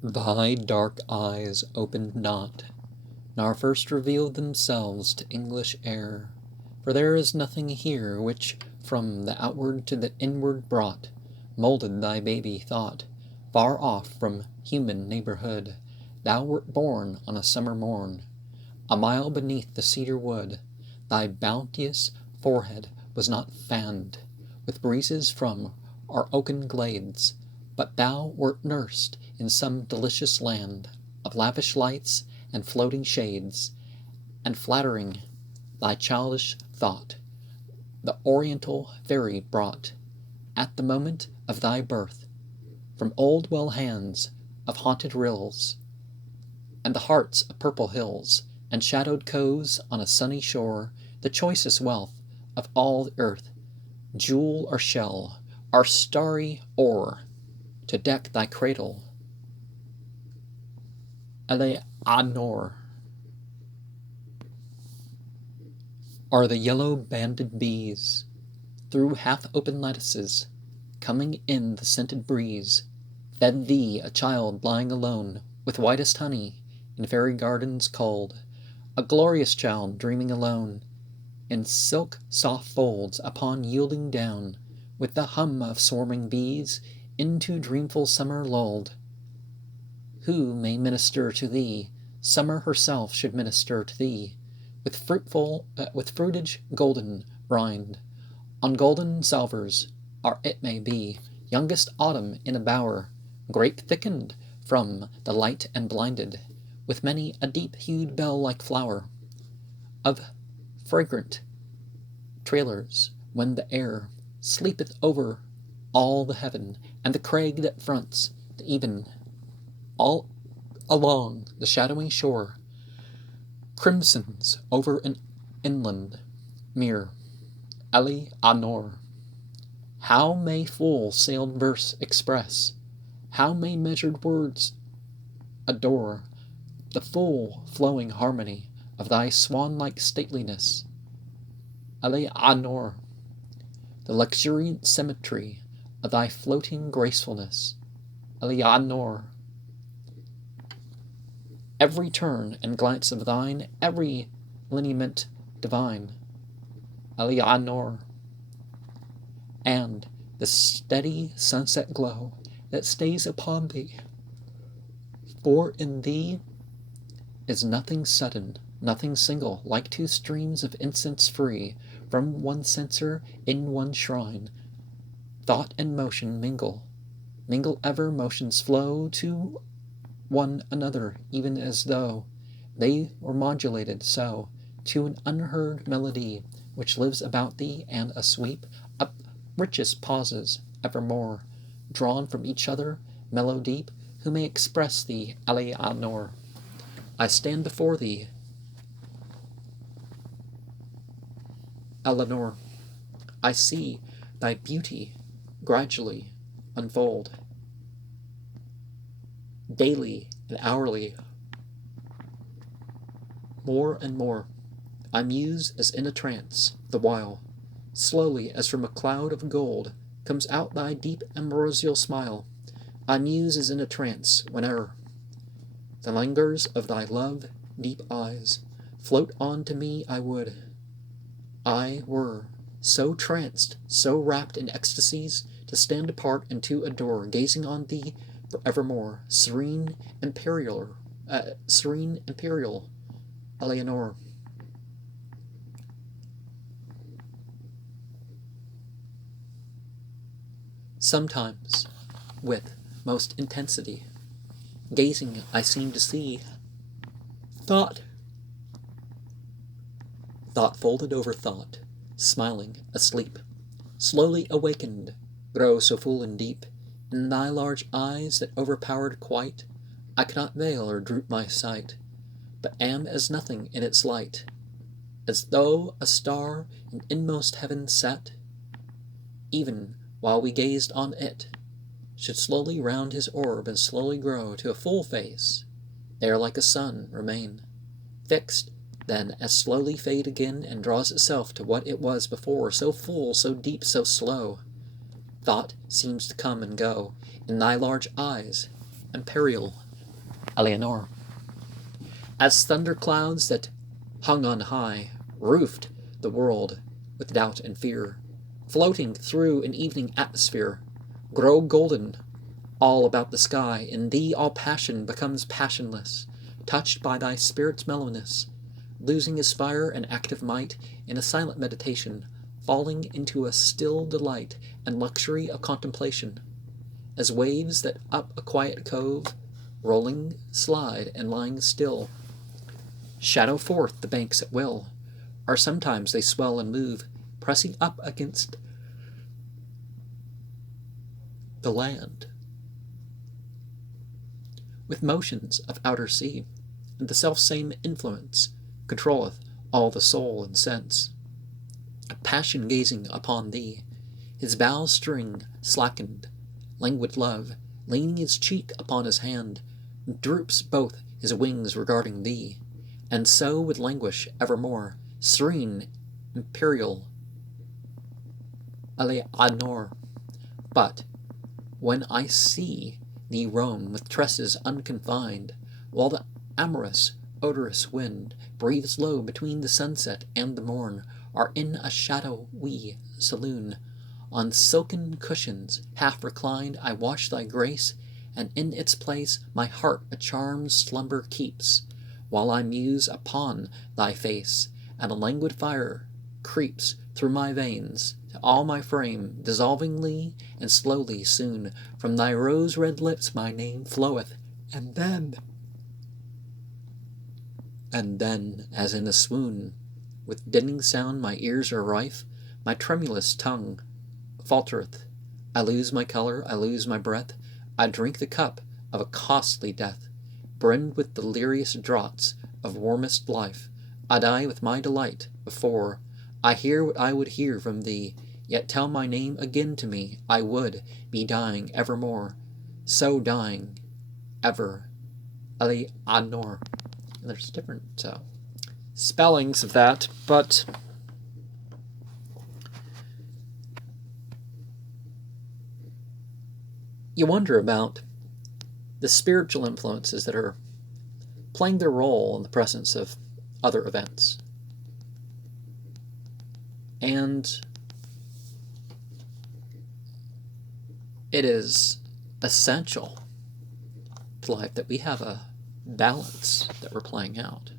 Thy dark eyes opened not, nor first revealed themselves to English air, for there is nothing here which, from the outward to the inward brought, moulded thy baby thought. Far off from human neighborhood, thou wert born on a summer morn, a mile beneath the cedar wood. Thy bounteous forehead was not fanned with breezes from our oaken glades, but thou wert nursed in some delicious land of lavish lights and floating shades, and flattering thy childish thought, the oriental fairy brought, at the moment of thy birth, from old well hands of haunted rills, and the hearts of purple hills, and shadowed coves on a sunny shore, the choicest wealth of all the earth, jewel or shell, or starry ore, to deck thy cradle. Eleanor, are the yellow-banded bees, through half-open lattices, coming in the scented breeze, fed thee a child lying alone, with whitest honey, in fairy gardens cold, a glorious child dreaming alone, in silk soft folds upon yielding down, with the hum of swarming bees, into dreamful summer lulled. Who may minister to thee? Summer herself should minister to thee, with fruitage golden rind, on golden salvers, or it may be, youngest autumn in a bower, grape thickened from the light and blinded, with many a deep-hued bell-like flower, of fragrant trailers, when the air sleepeth over all the heaven, and the crag that fronts the even, all along the shadowy shore, crimsons over an inland mere. Eleanor, how may full-sailed verse express, how may measured words adore, the full flowing harmony of thy swan-like stateliness? Eleanor, the luxuriant symmetry of thy floating gracefulness. Eleanor, every turn and glance of thine, every lineament divine. Eleanor, and the steady sunset glow that stays upon thee, for in thee is nothing sudden, nothing single, like two streams of incense free from one censer in one shrine. Thought and motion mingle ever, motions flow to one another, even as though they were modulated so, to an unheard melody which lives about thee, and a sweep up richest pauses evermore, drawn from each other, mellow deep. Who may express thee, Eleanor? I stand before thee, Eleanor. I see thy beauty gradually unfold, daily and hourly, more and more. I muse as in a trance, the while, slowly as from a cloud of gold, comes out thy deep ambrosial smile. I muse as in a trance, whene'er the languors of thy love deep eyes float on to me. I were so tranced, so wrapped in ecstasies, to stand apart and to adore, gazing on thee for evermore, serene imperial Eleanor. Sometimes, with most intensity, gazing, I seem to see thought folded over thought, smiling, asleep, slowly awakened, grow so full and deep, in thy large eyes that overpowered quite, I cannot veil or droop my sight, but am as nothing in its light, as though a star in inmost heaven set, even while we gazed on it, should slowly round his orb and slowly grow to a full face, there like a sun remain, fixed, then as slowly fade again, and draws itself to what it was before, so full, so deep, so slow. Thought seems to come and go in thy large eyes, imperial Eleanor. As thunderclouds that hung on high, roofed the world with doubt and fear, floating through an evening atmosphere, grow golden all about the sky. In thee all passion becomes passionless, touched by thy spirit's mellowness, losing its fire and active might in a silent meditation, falling into a still delight and luxury of contemplation, as waves that up a quiet cove, rolling, slide, and lying still, shadow forth the banks at will, or sometimes they swell and move, pressing up against the land, with motions of outer sea, and the self-same influence controlleth all the soul and sense. Passion gazing upon thee, his bowstring slackened, languid love, leaning his cheek upon his hand, droops both his wings regarding thee, and so would languish evermore, serene, imperial, Eleanor. But when I see thee roam with tresses unconfined, while the amorous, odorous wind breathes low between the sunset and the morn, are in a shadowy saloon, on silken cushions, half reclined, I watch thy grace, and in its place my heart a charmed slumber keeps, while I muse upon thy face, and a languid fire creeps through my veins to all my frame, dissolvingly and slowly soon from thy rose-red lips my name floweth, and then, as in a swoon, with deadening sound my ears are rife, my tremulous tongue faltereth, I lose my color, I lose my breath, I drink the cup of a costly death, brimmed with delirious draughts of warmest life, I die with my delight before I hear what I would hear from thee, yet tell my name again to me, I would be dying evermore, so dying ever, Eleanor. There's different spellings of that, but you wonder about the spiritual influences that are playing their role in the presence of other events. And it is essential to life that we have a balance that we're playing out.